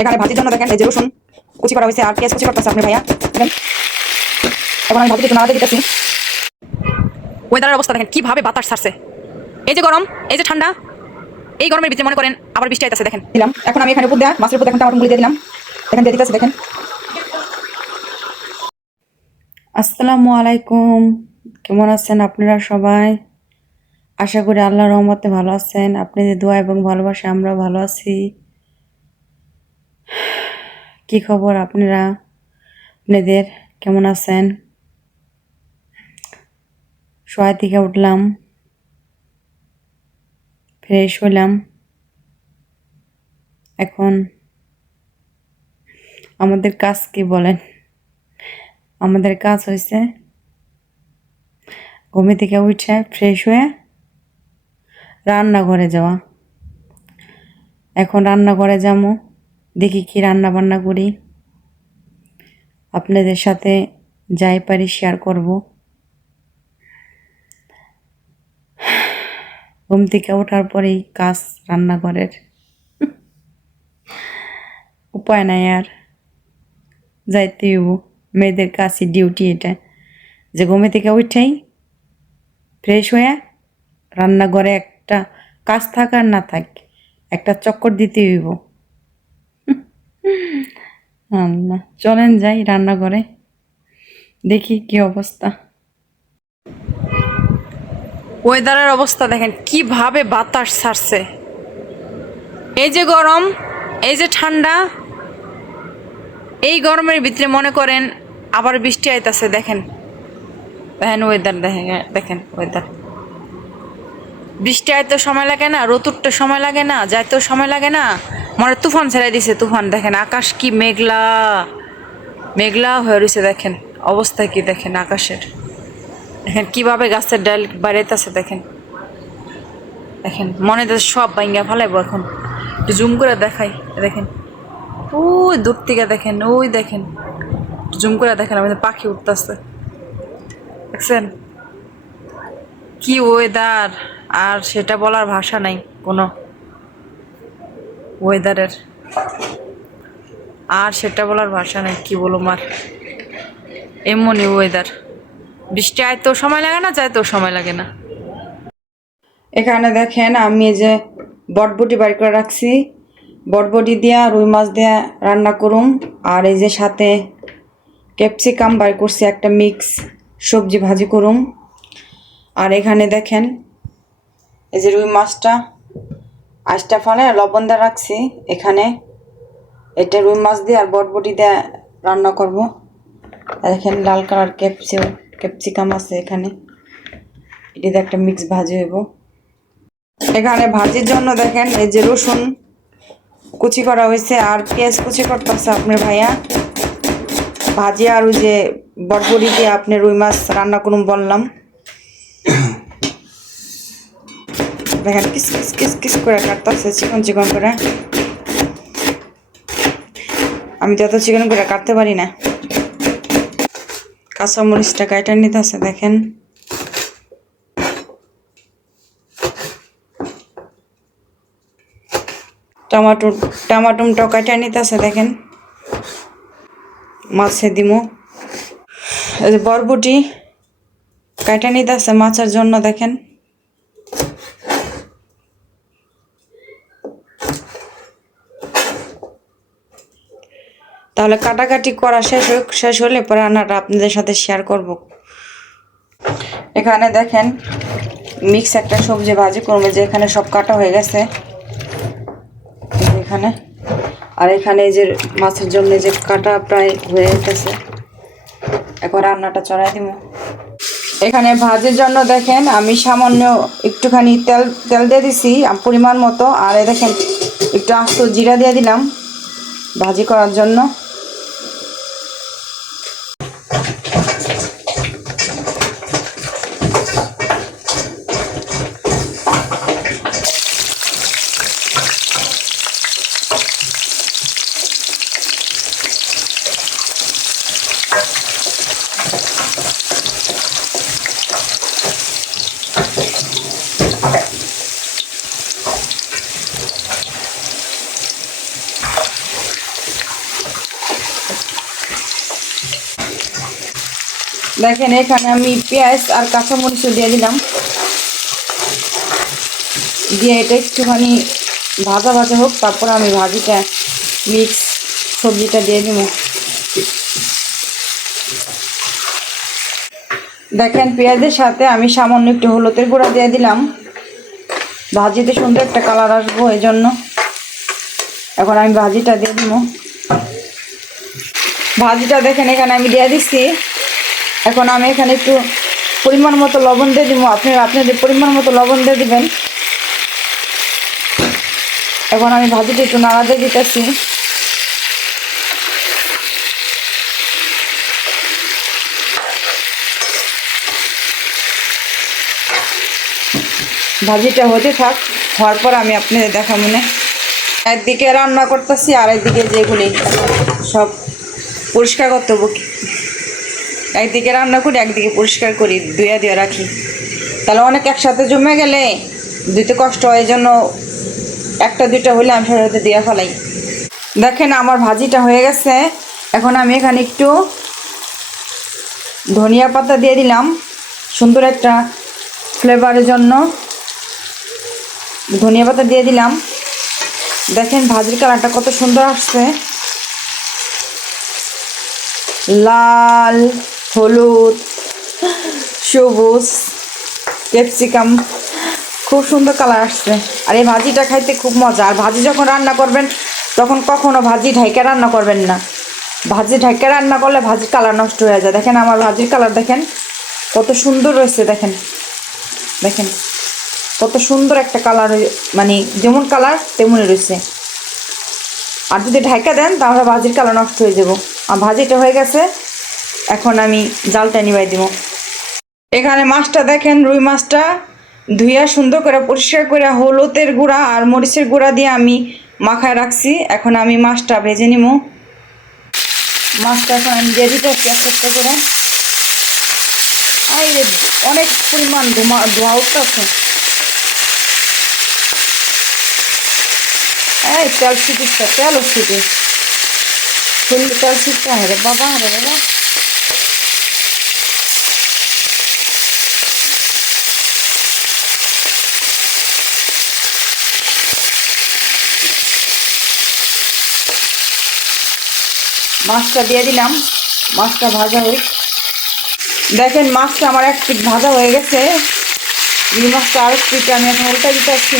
এখানে ভাজির জন্য দেখেন এই যে রসুন কুচি করা হয়েছে আর পেঁয়াজ কুচি করতেছে আপনার ভাইয়া। দেখেন এখন আমি ভাজিতে একটু নাড়াতে দিতেছি। ওয়েদারের অবস্থা দেখেন কিভাবে বাতাস ছাড়ছে। এই যে গরম, এই যে ঠান্ডা, এই গরমের ভিতরে মনে করেন আবার বৃষ্টি আইতাছে। দেখেন দিলাম এখন আমি এখানে উপর দেয়া মাছের উপর এখন টমেটো গুলি দিয়ে দিলাম। দেখেন দিয়ে দিতেছি। দেখেন আসসালামু আলাইকুম, কেমন আছেন আপনারা সবাই? আশা করি আল্লাহর রহমতে ভালো আছেন। আপনাদের দোয়া এবং ভালোবাসা আমরাও ভালো আছি। কি খবর আপনাদের কেমন আছেন? শোয়া থেকে উঠলাম, ফ্রেশ হলাম। এখন আমাদের কাজ কি বলেন? আমাদের কাজ হয়েছে ঘুমে থেকে উঠে ফ্রেশ হয়ে রান্নাঘরে যাওয়া। এখন রান্নাঘরে যাবো, দেখি কি রান্না বান্না করি, আপনাদের সাথে যাই পারি শেয়ার করব। ঘুম থেকে ওঠার পরেই কাজ রান্নাঘরের, উপায় নাই আর, যাইতেই হইব। মেয়েদের কাজই ডিউটি এটা, যে ঘুমে থেকে উঠেই ফ্রেশ হয়ে রান্নাঘরে একটা কাজ থাক আর না থাক একটা চক্কর দিতে হইব। আল্লাহ, চলেন যাই রান্নাঘরে, দেখি কি অবস্থা। ওয়েদারের অবস্থা দেখেন কিভাবে বাতাস ছাড়ছে। এই যে গরম, এই যে ঠান্ডা, এই গরমের ভিতরে মনে করেন আবার বৃষ্টি আইতাছে। দেখেন দেখেন ওয়েদার, দেখেন ওয়েদার। বৃষ্টি আইতে সময় লাগে না, রতুরতে সময় লাগে না, যাইতেও সময় লাগে না। মনে তুফান ছেড়ে দিছে, তুফান। দেখেন আকাশ কি মেঘলা মেঘলা হয়ে রয়েছে। দেখেন অবস্থা কি, দেখেন আকাশের। দেখেন কিভাবে গাছের ডাল বাড়াইতেছে। দেখেন দেখেন মনে হচ্ছে সব ভাঙ্গা ফেলাইবো। এখন একটু জুম করে দেখাই। দেখেন ওই দূর থেকে দেখেন, ওই দেখেন জুম করে দেখেন আমাদের পাখি উঠতেছে। দেখছেন কি ওয়েদার, আর সেটা বলার ভাষা নাই কোনো ওয়েদারের, আর সেটা বলার ভাষা নাই। কি বলুম আর, এমনই ওয়েদার। বৃষ্টি আইতেও সময় লাগে না, যাইতেও সময় লাগে না। এখানে দেখেন আমি এই যে বটবটি বাড়ি করে রাখছি, বটবটি দিয়া রুই মাছ দিয়া রান্না করুম। আর এই যে সাথে ক্যাপসিকাম বাড়ি করছি, একটা মিক্স সবজি ভাজি করুম। আর এখানে দেখেন এই যে রুই মাছটা আঁশটা ফলে লবণ দিয়ে রাখছি এখানে। এটা রুই মাছ দিয়ে আর বটবটি দিয়ে রান্না করব। দেখেন লাল কালার ক্যাপসিকাম আছে এখানে, এটিতে একটা মিক্স ভাজি হইব। এখানে ভাজির জন্য দেখেন এই যে রসুন কুচি করা হয়েছে আর পেঁয়াজ কুচি করতেছে আপনার ভাইয়া। ভাজি আর ওই যে বটবটি দিয়ে আপনি রুই মাছ রান্না করুন বললাম। দেখেন কিস কিস কিস কিস করে কাটতেছে, চিকন চিকন করে। আমি তো এত চিকন করে কাটতে পারি না। কাঁচামরিচটা কাটা নিতেছে দেখেন। টমাটোমটাও কাটা নিতেছে দেখেন, মাছে দিমু। এই যে বরবটি কাটা নিতেছে মাছের জন্য। দেখেন তাহলে কাটাকাটি করা শেষ হলে পরে রান্নাটা আপনাদের সাথে শেয়ার করব। এখানে দেখেন মিক্স একটা সবজি ভাজি করবো, যে এখানে সব কাটা হয়ে গেছে এখানে। আর এখানে যে মাছের জন্য যে কাটা প্রায় হয়ে গেছে, এখন রান্নাটা চড়াই দিব। এখানে ভাজির জন্য দেখেন আমি সামান্য একটুখানি তেল দিয়ে দিছি পরিমাণ মতো। আর দেখেন একটু আস্ত জিরা দিয়ে দিলাম ভাজি করার জন্য। দেখেন এখানে আমি পেঁয়াজ আর কাঁচামরিচ দিয়ে দিলাম, দিয়ে এটা একটুখানি ভাজা ভাজা হোক, তারপর আমি ভাজিটা মিক্স সবজিটা দিয়ে দিব। দেখেন পেঁয়াজের সাথে আমি সামান্য একটু হলুদের গুঁড়া দিয়ে দিলাম, ভাজিতে সুন্দর একটা কালার আসবো এই জন্য। এখন আমি ভাজিটা দিয়ে দিব। ভাজিটা দেখেন এখানে আমি দিয়ে দিচ্ছি। এখন আমি এখানে একটু পরিমাণ মতো লবণ দিয়ে দিব, আপনারা আপনাদের পরিমাণ মতো লবণ দিয়ে দিবেন। এখন আমি ভাজিটা একটু নাড়া দিয়ে দিতেছি। ভাজিটা হতে থাক, হওয়ার পর আমি আপনাদের দেখাবো না। একদিকে রান্না করতেছি আর একদিকে যেগুলি সব পরিষ্কার করতে হবে। একদিকে রান্না করি, একদিকে পরিষ্কার করি, ধুয়ে রাখি, তাহলে অনেক একসাথে জমে গেলে ধুতে কষ্ট হয়। এই জন্য একটা দুইটা হলে আমি সাথে দিয়ে ফেলাই। দেখেন আমার ভাজিটা হয়ে গেছে। এখন আমি এখানে একটু ধনিয়া পাতা দিয়ে দিলাম সুন্দর একটা ফ্লেভারের জন্য। ধনিয়া পাতা দিয়ে দিলাম। দেখেন ভাজির কালারটা কত সুন্দর আসছে, লাল, হলুদ, সবুজ, ক্যাপসিকাম, খুব সুন্দর কালার আসছে। আর এই ভাজিটা খাইতে খুব মজা। আর ভাজি যখন রান্না করবেন তখন কখনো ভাজি ঢাইকা রান্না করবেন না। ভাজি ঢাইকা রান্না করলে ভাজির কালার নষ্ট হয়ে যায়। দেখেন আমার ভাজির কালার দেখেন কত সুন্দর রয়েছে। দেখেন দেখেন কত সুন্দর একটা কালার, মানে যেমন কালার তেমনই রয়েছে। আর যদি ঢাকা দেন তাহলে ভাজির কালার নষ্ট হয়ে যাব। আর ভাজিটা হয়ে গেছে, এখন আমি জালটা নিবাই দিব। এখানে মাছটা দেখেন, রুই মাছটা ধুইয়া সুন্দর করে পরিষ্কার করে হলুদের গুঁড়া আর মরিচের গুঁড়া দিয়ে আমি মাখায় রাখছি। এখন আমি মাছটা ভেজে নিব। মাছটা এখন আমি দিয়ে দিতে একটা করে। আর অনেক পরিমাণ ধোয়া উঠতেছে। এই তেল ছিটিসটা, তেলও ছিটে শরীরে তেল ছিটতে হবে বাবা, হবে বাবা। মাছটা দিয়ে দিলাম, মাছটা ভাজা হয়ে। দেখেন মাছটা আমার এক পিঠ ভাজা হয়ে গেছে। রুই মাছটা আরেক পিঠ আমি এখন উল্টা দিতে আসছি।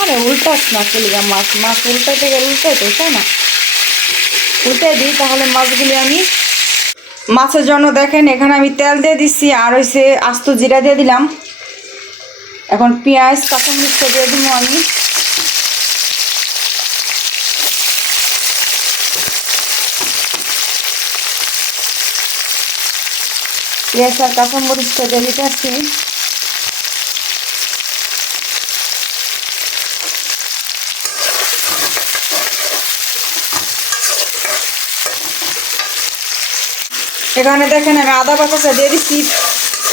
আরে উল্টাস না, চলে যা। মাছ মাছ উল্টাতে গেলে উল্টাইতে তাই না, উল্টাই দিই তাহলে মাছগুলি আমি। মাছের জন্য দেখেন এখানে আমি তেল দিয়ে দিচ্ছি, আর হয়েছে আস্ত জিরা দিয়ে দিলাম। এখন পেঁয়াজ কাঁচামরিচটা দিয়ে দিব আমি। পেঁয়াজ আর কাঁচামরিচটা দিয়ে দিতে আসছি। এখানে দেখেন আমি আদা বাটাটা দিয়ে দিচ্ছি,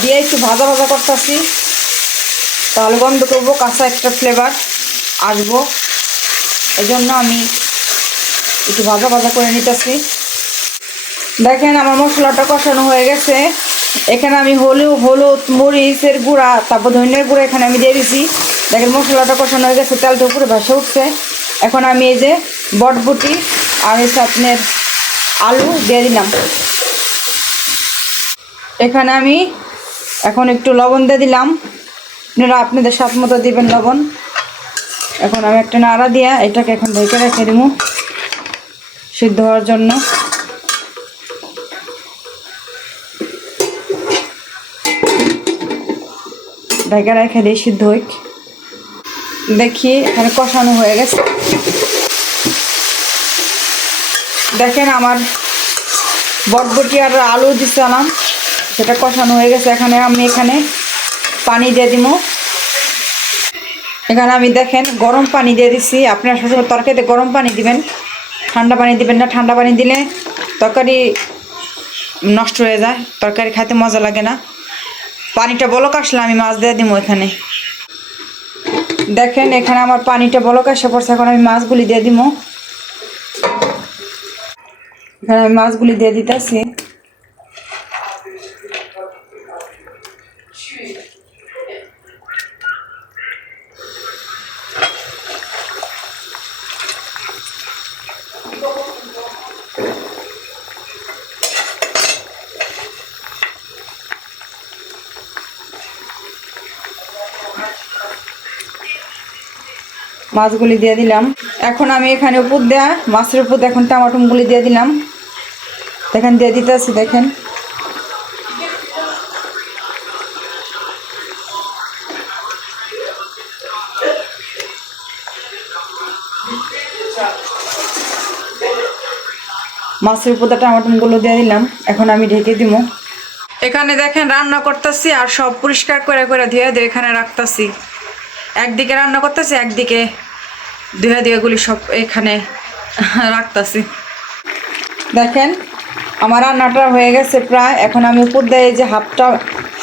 দিয়ে একটু ভাজা ভাজা করতেছি, তাহলে গন্ধ করবো, কাঁচা একটা ফ্লেভার আসবো। এই জন্য আমি একটু ভাজা ভাজা করে নিতেছি। দেখেন আমার মশলাটা কষানো হয়ে গেছে। এখানে আমি হলুদ মরিচের গুঁড়া, তারপর ধনিয়ার গুঁড়া এখানে আমি দিয়ে দিছি। দেখেন মশলাটা কষানো হয়ে গেছে, তেলটা উপরে ভেসে উঠছে। এখন আমি এই যে বটবটি আর হচ্ছে আপনার আলু দিয়ে দিলাম। এখানে আমি এখন একটু লবণ দিয়ে দিলাম, আপনারা আপনাদের স্বাদ মতো দিবেন লবণ। এখন আমি একটা নাড়া দিয়া এটাকে এখন ঢেকে রেখে দেবো সিদ্ধ হওয়ার জন্য। ঢেকে রেখে দিই সিদ্ধ হই। দেখি এখানে কষানো হয়ে গেছে। দেখেন আমার বটবটি আর আলু দিছিলাম, সেটা কষানো হয়ে গেছে। এখানে আমি পানি দিয়ে দিব। এখানে আমি দেখেন গরম পানি দিয়ে দিচ্ছি। আপনারা সবসময় তরকারিতে গরম পানি দিবেন, ঠান্ডা পানি দিবেন না। ঠান্ডা পানি দিলে তরকারি নষ্ট হয়ে যায়, তরকারি খাইতে মজা লাগে না। পানিটা বলক আসলে আমি মাছ দিয়ে দিব এখানে। দেখেন এখানে আমার পানিটা বলক এসে পড়ছে। এখন আমি মাছগুলি দিয়ে দিব। এখানে আমি মাছগুলি দিয়ে দিতেছি। মাছগুলি দিয়ে দিলাম। এখন আমি এখানে উপর দেয়া মাছের উপর এখন টমাটোগুলি দিয়ে দিলাম। দেখেন দিয়ে দিতেছি। দেখেন মাছের উপর টমাটোগুলো দিয়ে দিলাম। এখন আমি ঢেকে দিব। এখানে দেখেন রান্না করতেছি আর সব পরিষ্কার করে করে ধুয়ে দিয়ে এখানে রাখতেছি। একদিকে রান্না করতেছি, একদিকে ধুয়ে দিয়ে এগুলি সব এখানে রাখতেছি। দেখেন আমার রান্নাটা হয়ে গেছে প্রায়। এখন আমি উপর দিয়ে যে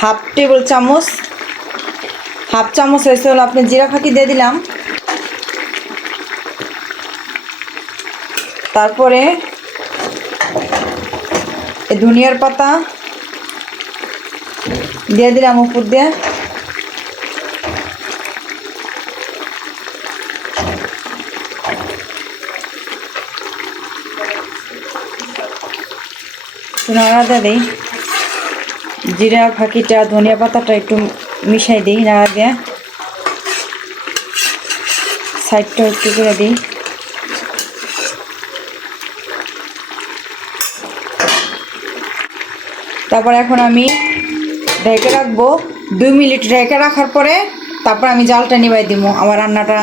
হাফ টেবিল চামচ হয়েছে হলো আপনি জিরা ফাঁকি দিয়ে দিলাম। তারপরে ধনিয়ার পাতা দিয়ে দিলাম উপর দিয়ে। নাড়া দিয়ে দিই। জিরা ফাঁকিটা ধনিয়া পাতাটা একটু মিশাই দিই, নাড়া দিয়ে সাইডটা একটু করে দিই। তারপর এখন আমি ঢেকে রাখবো 2 মিনিট। ঢেকে রাখার পরে তারপর আমি জালটা নিবাই দিব। আমার রান্নাটা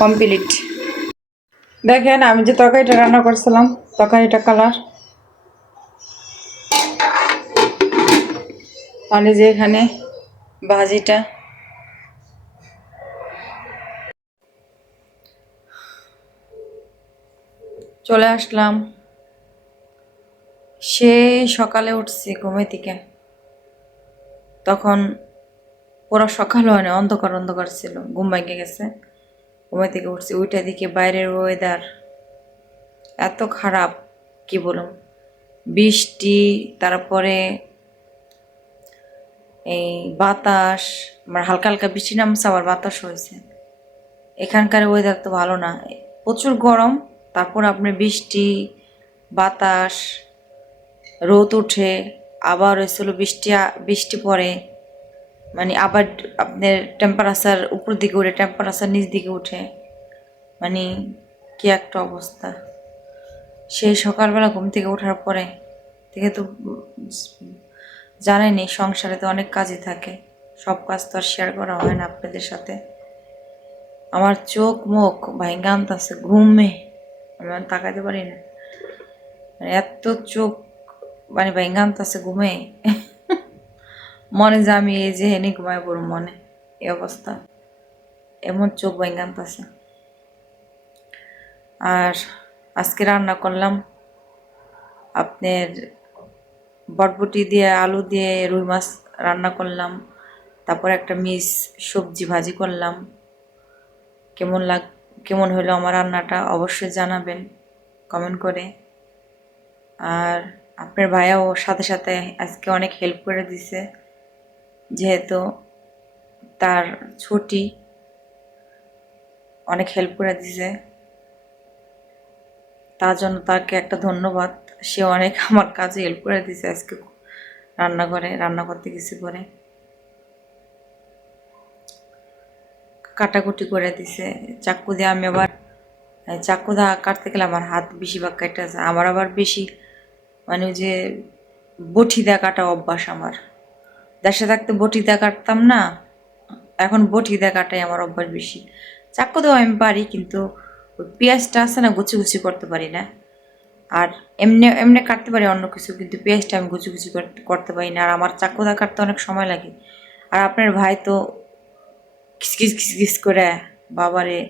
কমপ্লিট। দেখেন আমি যে তরকারিটা রান্না করছিলাম, তরকারিটা কালার। আর যে এখানে ভাজিটা। চলে আসলাম। সে সকালে উঠছি ঘুমে থেকে, তখন পুরো সকাল হয় না, অন্ধকার অন্ধকার ছিল। ঘুম ভেঙে গেছে, ঘুমে থেকে উঠছি। ওইটা দিকে বাইরের ওয়েদার এত খারাপ কি বলুন। বৃষ্টি, তারপরে এই বাতাস, আমার হালকা হালকা বৃষ্টি নামছে, আবার বাতাস হয়েছে। এখানকার ওয়েদার তো ভালো না, প্রচুর গরম। তারপর আপনার বৃষ্টি, বাতাস, রোদ উঠে, আবার হয়েছিল বৃষ্টি বৃষ্টি পড়ে, মানে আবার আপনার টেম্পারেচার উপর দিকে উঠে, টেম্পারেচার নিচ দিকে উঠে, মানে কি একটা অবস্থা। সেই সকালবেলা ঘুম থেকে ওঠার পরে থেকে তো জানেনই, সংসারে তো অনেক কাজই থাকে, সব কাজ তো আর শেয়ার করা হয় না আপনাদের সাথে। আমার চোখ মুখ ভাইঙ্গা আনতেছে ঘুমে, আমি তাকাইতে পারি না, মানে এত চোখ মানে ভাইঙ্গা আনতেছে ঘুমে। মনে যে আমি এই যে হেনি ঘুমায় পড়ব, মনে এই অবস্থা, এমন চোখ ভাইঙ্গা আনতেছে। আর আজকে রান্না করলাম আপনার বটবটি দিয়ে, আলু দিয়ে রুই মাছ রান্না করলাম। তারপর একটা সবজি ভাজি করলাম। কেমন হলো আমার রান্নাটা অবশ্যই জানাবেন কমেন্ট করে। আর আপনার ভাইয়াও সাথে সাথে আজকে অনেক হেল্প করে দিছে, যেহেতু তার ছুটি, অনেক হেল্প করে দিছে। তার জন্য তাকে একটা ধন্যবাদ। সে অনেক আমার কাজে হেল্প করে দিছে আজকে রান্না করতে গেছি পরে কাটাকুটি করে দিছে চাকু দিয়ে। আমি আবার চাকু দা কাটতে গেলে আমার হাত বেশিরভাগ কেটে আছে। আমার আবার বেশি মানে ওই যে বটি দিয়ে কাটা অভ্যাস আমার। দেশে থাকতে বটি দিয়ে কাটতাম না, এখন বটি দিয়ে কাটাই আমার অভ্যাস বেশি। চাকু দিয়েও আমি পারি, কিন্তু ওই পেঁয়াজটা আছে না, গুছি গুছি করতে পারি না। আর এমনি এমনি কাটতে পারি অন্য কিছু, কিন্তু পেঁয়াজটা আমি গুছি গুছি করতে পারি না। আর আমার চাকু দিয়ে কাটতে অনেক সময় লাগে। আর আপনার ভাই তো খিসখিস খিসখিস করে, বাবারে,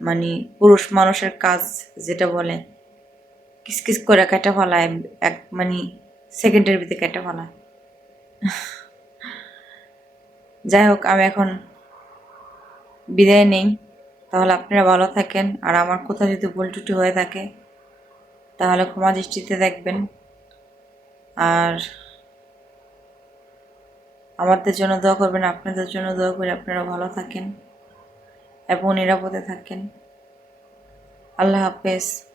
মানে পুরুষ মানুষের কাজ যেটা বলে, কিসকিস করে কেটে ফেলায়, এক মানে সেকেন্ডের ভিতরে কেটে ফেলায়। যাই হোক, আমি এখন বিদায় নেই। তাহলে আপনারা ভালো থাকেন, আর আমার কোথাও যদি ভুল ত্রুটি হয়ে থাকে তাহলে ক্ষমা দৃষ্টিতে দেখবেন। আর আমাদের জন্য দোয়া করবেন, আপনাদের জন্য দোয়া করি আপনারা ভালো থাকেন এবং নিরাপদে থাকেন। আল্লাহ হাফেজ।